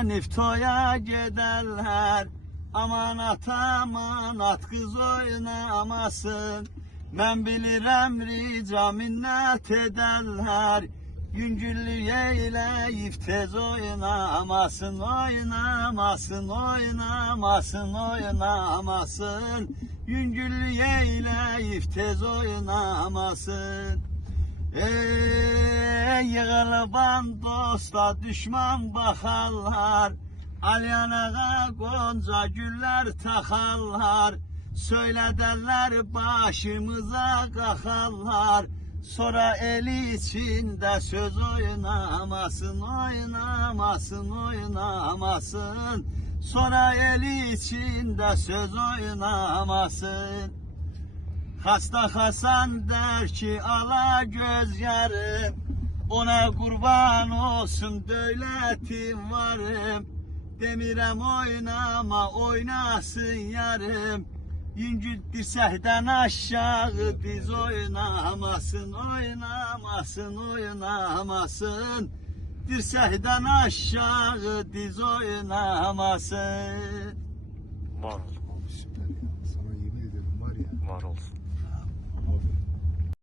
evlenip toya giderler. Aman atamın at kız oynamasın. Ben bilirem rica minnet ederler. Yüngüllüye eyleyip tez oynamasın, oynamasın, oynamasın, oynamasın. Yüngüllüye eyleyip tez oynamasın. Yığılıban dosta düşman bakarlar. Alyanağa gonca güller takarlar. Söylederler başımıza kakarlar. Sonra eli içinde söz oynamasın, oynamasın, oynamasın. Sonra eli içinde söz oynamasın. Hasta Hasan der ki ala göz yarım. Ona kurban olsun devletim varım. Demirem oynama oynasın yarım. Yüngül dirsekten aşağı diz oynamasın, oynamasın, oynamasın. Dirsekten aşağı diz oynamasın. Var ol. Abi süper ya. Sana yemin ederim var ya. Var olsun.